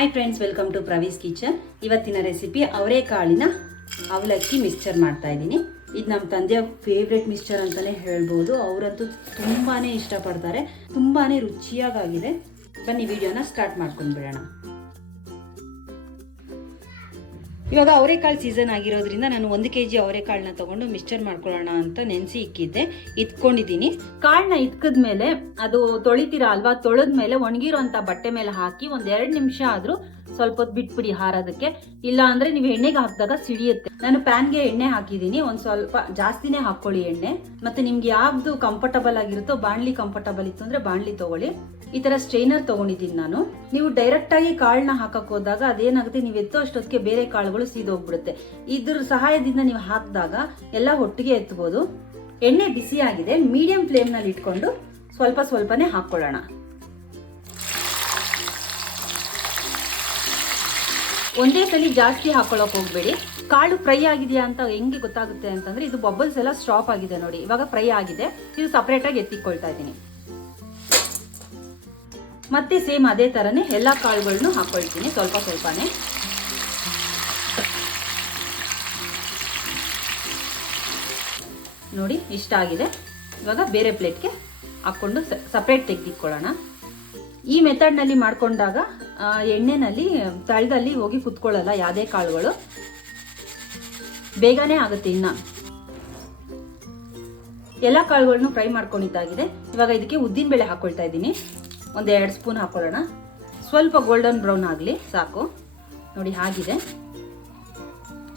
Hi friends, welcome to Pravi's kitchen. ಇವತ್ತಿನ recipe ಅವರೆಕಾಳಿನ ಅವಲಕ್ಕಿ ಮಿಕ್ಸ್ಚರ್ ಮಾಡ್ತಾ ಇದ್ದೀನಿ. ಇದು ನಮ್ಮ ತಂದೆಯ ಫೇವ್ರೆಟ್ ಮಿಕ್ಸ್ಚರ್ ಅಂತಲೇ ಹೇಳ್ಬೋದು. ಅವರಂತೂ ತುಂಬಾ ಇಷ್ಟಪಡ್ತಾರೆ. ತುಂಬಾ ರುಚಿಯಾಗಿದೆ. ಬನ್ನಿ ವಿಡಿಯೋನ ಸ್ಟಾರ್ಟ್ ಮಾಡ್ಕೊಂಡು ಬಿಡೋಣ. ಇವಾಗ ಅವರೆಕಾಳು ಸೀಸನ್ ಆಗಿರೋದ್ರಿಂದ ನಾನು 1 kg ಅವರೆಕಾಳನ್ನ ತಗೊಂಡು ಮಿಕ್ಸ್ಚರ್ ಮಾಡ್ಕೊಳ್ಳೋಣ ಅಂತ ನೆನೆಸಿ ಇಕ್ಕಿದ್ದೆ. ಇಟ್ಕೊಂಡಿದ್ದೀನಿ. ಕಾಳನ್ನ ಇಟ್ಕಿದ್ಮೇಲೆ ಅದು ತೊಳಿತೀರಾ ಅಲ್ವಾ, ತೊಳೆದ್ಮೇಲೆ ಒಣಗಿರೋಂಥ ಬಟ್ಟೆ ಮೇಲೆ ಹಾಕಿ 1-2 ನಿಮಿಷ ಆದ್ರೂ ಸ್ವಲ್ಪ ಹೊತ್ತು ಬಿಟ್ಬಿಡಿ ಹಾರೋದಕ್ಕೆ. ಇಲ್ಲ ಅಂದ್ರೆ ನೀವು ಎಣ್ಣೆಗೆ ಹಾಕಿದಾಗ ಸಿಡಿಯುತ್ತೆ. ನಾನು ಪ್ಯಾನ್ಗೆ ಎಣ್ಣೆ ಹಾಕಿದ್ದೀನಿ. ಒಂದು ಸ್ವಲ್ಪ ಜಾಸ್ತಿನೇ ಹಾಕೊಳ್ಳಿ ಎಣ್ಣೆ. ಮತ್ತೆ ನಿಮ್ಗೆ ಯಾವ್ದು ಕಂಫರ್ಟಬಲ್ ಆಗಿರುತ್ತೋ, ಬಾಣ್ಲಿ ಕಂಫರ್ಟಬಲ್ ಇತ್ತು ಅಂದ್ರೆ ಬಾಣ್ಲಿ ತಗೊಳ್ಳಿ. ಈ ತರ ಸ್ಟ್ರೈನರ್ ತಗೊಂಡಿದ್ದೀನಿ ನಾನು. ನೀವು ಡೈರೆಕ್ಟ್ ಆಗಿ ಕಾಳನ್ನ ಹಾಕಕ್ ಹೋದಾಗ ಅದೇನಾಗುತ್ತೆ, ನೀವು ಎತ್ತೋ ಅಷ್ಟೊತ್ತಿಗೆ ಬೇರೆ ಕಾಳುಗಳು ಸೀದೋಗ್ಬಿಡುತ್ತೆ. ಇದ್ರ ಸಹಾಯದಿಂದ ನೀವು ಹಾಕಿದಾಗ ಎಲ್ಲ ಒಟ್ಟಿಗೆ ಎತ್ತಬಹುದು. ಎಣ್ಣೆ ಬಿಸಿ ಆಗಿದೆ. ಮೀಡಿಯಂ ಫ್ಲೇಮ್ ನಲ್ಲಿ ಇಟ್ಕೊಂಡು ಸ್ವಲ್ಪ ಸ್ವಲ್ಪನೇ ಹಾಕೊಳ್ಳೋಣ. ಒಂದೇ ಸಲ ಜಾಸ್ತಿ ಹಾಕೊಳ್ಳೋಕೆ ಹೋಗ್ಬೇಡಿ. ಕಾಳು ಫ್ರೈ ಆಗಿದೆಯಾ ಅಂತ ಹೆಂಗೆ ಗೊತ್ತಾಗುತ್ತೆ ಅಂತಂದ್ರೆ, ಇದು ಬಬಲ್ಸ್ ಎಲ್ಲ ಸ್ಟಾಪ್ ಆಗಿದೆ ನೋಡಿ. ಇವಾಗ ಫ್ರೈ ಆಗಿದೆ. ಇದು ಸಪರೇಟ್ ಆಗಿ ಎತ್ತಿಕೊಳ್ತಾ ಇದ್ದೀನಿ. ಮತ್ತೆ ಸೇಮ್ ಅದೇ ತರನೇ ಎಲ್ಲಾ ಕಾಳುಗಳನ್ನು ಹಾಕೊಳ್ತೀನಿ, ಸ್ವಲ್ಪ ಸ್ವಲ್ಪನೇ. ನೋಡಿ ಇಷ್ಟ ಆಗಿದೆ. ಇವಾಗ ಬೇರೆ ಪ್ಲೇಟ್ಗೆ ಹಾಕೊಂಡು ಸಪರೇಟ್ ತೆಗೆದಿಟ್ಕೊಳ್ಳೋಣ. ಈ ಮೆಥಡ್ ನಲ್ಲಿ ಮಾಡ್ಕೊಂಡಾಗ ಎಣ್ಣೆನಲ್ಲಿ ತಳದಲ್ಲಿ ಹೋಗಿ ಕುತ್ಕೊಳ್ಳಲ್ಲ ಯಾವುದೇ ಕಾಳುಗಳು, ಬೇಗನೆ ಆಗುತ್ತೆ. ಇನ್ನ ಎಲ್ಲ ಕಾಳುಗಳನ್ನು ಫ್ರೈ ಮಾಡ್ಕೊಂಡಿದ್ದಾಗಿದೆ. ಇವಾಗ ಇದಕ್ಕೆ ಉದ್ದಿನ ಬೇಳೆ ಹಾಕೊಳ್ತಾ ಇದ್ದೀನಿ. 1-2 ಸ್ಪೂನ್ ಹಾಕೊಳ್ಳೋಣ. ಸ್ವಲ್ಪ ಗೋಲ್ಡನ್ ಬ್ರೌನ್ ಆಗಲಿ ಸಾಕು. ನೋಡಿ ಆಗಿದೆ.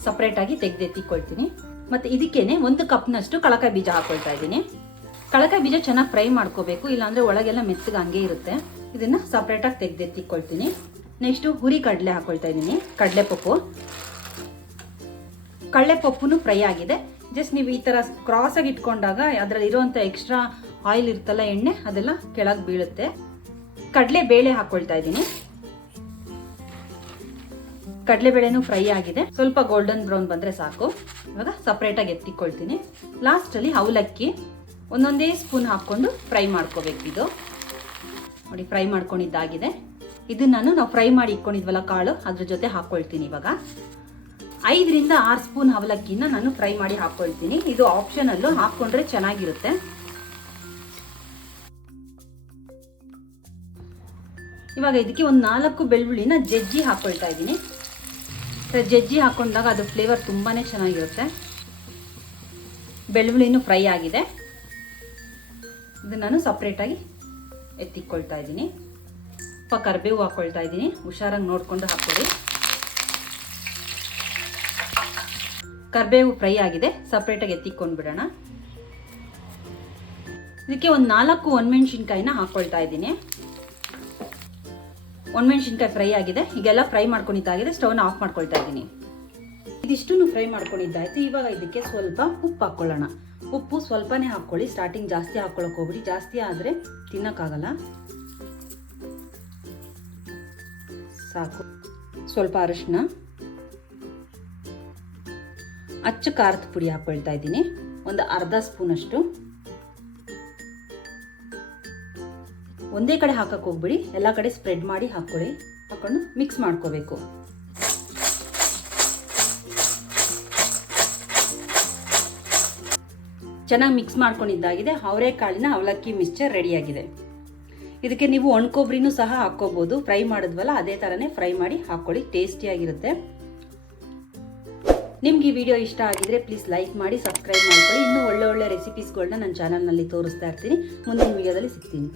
ಸಪರೇಟ್ ಆಗಿ ತೆಗೆದೆತ್ತಿಕೊಳ್ತೀನಿ. ಮತ್ತೆ ಇದಕ್ಕೇನೆ 1 ಕಪ್ನಷ್ಟು ಕಳಕಾಯಿ ಬೀಜ ಹಾಕೊಳ್ತಾ ಇದ್ದೀನಿ. ಕಳಕಾಯಿ ಬೀಜ ಚೆನ್ನಾಗಿ ಫ್ರೈ ಮಾಡ್ಕೋಬೇಕು, ಇಲ್ಲಾಂದ್ರೆ ಒಳಗೆಲ್ಲ ಮೆತ್ತಗೆ ಹಂಗೆ ಇರುತ್ತೆ. ಇದನ್ನ ಸಪರೇಟ್ ಆಗಿ ತೆಗೆದೆತ್ತಿಕೊಳ್ತೀನಿ. ನೆಕ್ಸ್ಟ್ ಹುರಿ ಕಡಲೆ ಹಾಕೊಳ್ತಾ ಇದ್ದೀನಿ. ಕಡಲೆಪಪ್ಪುನು ಫ್ರೈ ಆಗಿದೆ. ಜಸ್ಟ್ ನೀವು ಈ ತರ ಕ್ರಾಸ್ ಆಗಿ ಇಟ್ಕೊಂಡಾಗ ಅದ್ರಲ್ಲಿ ಇರುವಂತ ಎಕ್ಸ್ಟ್ರಾ ಆಯಿಲ್ ಇರ್ತಲ್ಲ, ಎಣ್ಣೆ ಅದೆಲ್ಲ ಕೆಳಗೆ ಬೀಳುತ್ತೆ. ಕಡಲೆ ಬೇಳೆ ಹಾಕೊಳ್ತಾ ಇದ್ದೀನಿ. ಕಡಲೆಬೇಳೆನೂ ಫ್ರೈ ಆಗಿದೆ. ಸ್ವಲ್ಪ ಗೋಲ್ಡನ್ ಬ್ರೌನ್ ಬಂದ್ರೆ ಸಾಕು. ಇವಾಗ ಸಪರೇಟ್ ಆಗಿ ಎತ್ತಿಕೊಳ್ತೀನಿ. ಲಾಸ್ಟ್ ಅಲ್ಲಿ ಅವಲಕ್ಕಿ ಒಂದೊಂದೇ ಸ್ಪೂನ್ ಹಾಕೊಂಡು ಫ್ರೈ ಮಾಡ್ಕೋಬೇಕು. ಇದು ನೋಡಿ ಫ್ರೈ ಮಾಡ್ಕೊಂಡಿದ್ದಾಗಿದೆ. ಇದನ್ನ ನಾವು ಫ್ರೈ ಮಾಡಿ ಇಟ್ಕೊಂಡಿದ್ವಲ್ಲ ಕಾಳು, ಅದ್ರ ಜೊತೆ ಹಾಕೊಳ್ತೀನಿ. ಇವಾಗ 5-6 ಸ್ಪೂನ್ ಅವಲಕ್ಕಿನ ನಾನು ಫ್ರೈ ಮಾಡಿ ಹಾಕೊಳ್ತೀನಿ. ಇದು ಆಪ್ಷನಲ್ಲು, ಹಾಕೊಂಡ್ರೆ ಚೆನ್ನಾಗಿರುತ್ತೆ. ಇವಾಗ ಇದಕ್ಕೆ 4 ಬೆಳ್ಳುಳ್ಳಿನ ಜಜ್ಜಿ ಹಾಕೊಳ್ತಾ ಇದ್ದೀನಿ. ಜಜ್ಜಿ ಹಾಕೊಂಡಾಗ ಅದು ಫ್ಲೇವರ್ ತುಂಬಾನೇ ಚೆನ್ನಾಗಿರುತ್ತೆ. ಬೆಳ್ಳುಳ್ಳಿನೂ ಫ್ರೈ ಆಗಿದೆ. ಇದನ್ನ ನಾನು ಸಪರೇಟ್ ಆಗಿ ಎತ್ತಿಕೊಳ್ತಾ ಇದ್ದೀನಿ. ಸ್ವಲ್ಪ ಕರಿಬೇವು ಹಾಕೊಳ್ತಾ ಇದ್ದೀನಿ. ಹುಷಾರಾಗಿ ನೋಡ್ಕೊಂಡು ಹಾಕೊಳ್ಳಿ. ಕರಿಬೇವು ಫ್ರೈ ಆಗಿದೆ. ಸಪರೇಟ್ ಆಗಿ ಎತ್ತಿಕೊಂಡು ಬಿಡೋಣ. ಇದಕ್ಕೆ 4 ಒಣಮೆಣಸಿನ್ಕಾಯಿನ ಹಾಕೊಳ್ತಾ ಇದ್ದೀನಿ. ಒಣಮೆಣಸಿನ್ಕಾಯಿ ಫ್ರೈ ಆಗಿದೆ. ಈಗೆಲ್ಲ ಫ್ರೈ ಮಾಡ್ಕೊಂಡಿದ್ದಾಗಿದೆ. ಸ್ಟವ್ನ ಆಫ್ ಮಾಡ್ಕೊಳ್ತಾ ಇದ್ದೀನಿ. ಇದಿಷ್ಟು ಫ್ರೈ ಮಾಡ್ಕೊಂಡಿದ್ದಾಯ್ತು. ಇವಾಗ ಇದಕ್ಕೆ ಸ್ವಲ್ಪ ಉಪ್ಪು ಹಾಕೊಳ್ಳೋಣ. ಉಪ್ಪು ಸ್ವಲ್ಪನೇ ಹಾಕೊಳ್ಳಿ. ಸ್ಟಾರ್ಟಿಂಗ್ ಜಾಸ್ತಿ ಹಾಕೊಳ್ಳೋಕೆ ಹೋಗ್ಬಿಡಿ, ಜಾಸ್ತಿ ಆದ್ರೆ ತಿನ್ನಕ್ಕಾಗಲ್ಲ. ಸಾಕು. ಸ್ವಲ್ಪ ಅರಿಶಿನ, ಅಚ್ಚ ಖಾರದ ಪುಡಿ ಹಾಕೊಳ್ತಾ ಇದ್ದೀನಿ. ಒಂದು ಅರ್ಧ ಸ್ಪೂನ್ ಅಷ್ಟು. ಒಂದೇ ಕಡೆ ಹಾಕಕ್ಕೆ ಹೋಗ್ಬಿಡಿ, ಎಲ್ಲ ಕಡೆ ಸ್ಪ್ರೆಡ್ ಮಾಡಿ ಹಾಕೊಳ್ಳಿ. ಹಾಕೊಂಡು ಮಿಕ್ಸ್ ಮಾಡ್ಕೋಬೇಕು. ಚೆನ್ನಾಗಿ ಮಿಕ್ಸ್ ಮಾಡ್ಕೊಂಡಿದ್ದಾಗಿದೆ. ಅವರೆಕಾಳಿನ ಅವಲಕ್ಕಿ ಮಿಕ್ಸ್ಚರ್ ರೆಡಿಯಾಗಿದೆ. ಇದಕ್ಕೆ ನೀವು ಒಣಕೊಬ್ಬರಿನೂ ಸಹ ಹಾಕೋಬಹುದು. ಫ್ರೈ ಮಾಡಿದ್ವಲ್ಲ ಅದೇ ತರನೇ ಫ್ರೈ ಮಾಡಿ ಹಾಕೊಳ್ಳಿ, ಟೇಸ್ಟಿಯಾಗಿರುತ್ತೆ. ನಿಮ್ಗೆ ಈ ವಿಡಿಯೋ ಇಷ್ಟ ಆಗಿದ್ರೆ ಪ್ಲೀಸ್ ಲೈಕ್ ಮಾಡಿ, ಸಬ್ಸ್ಕ್ರೈಬ್ ಮಾಡ್ಕೊಳ್ಳಿ. ಇನ್ನೂ ಒಳ್ಳೆ ರೆಸಿಪೀಸ್ಗಳನ್ನ ನನ್ನ ಚಾನಲ್ನಲ್ಲಿ ತೋರಿಸ್ತಾ ಇರ್ತೀನಿ. ಮುಂದಿನ ವಿಡಿಯೋದಲ್ಲಿ ಸಿಗ್ತೀನಿ.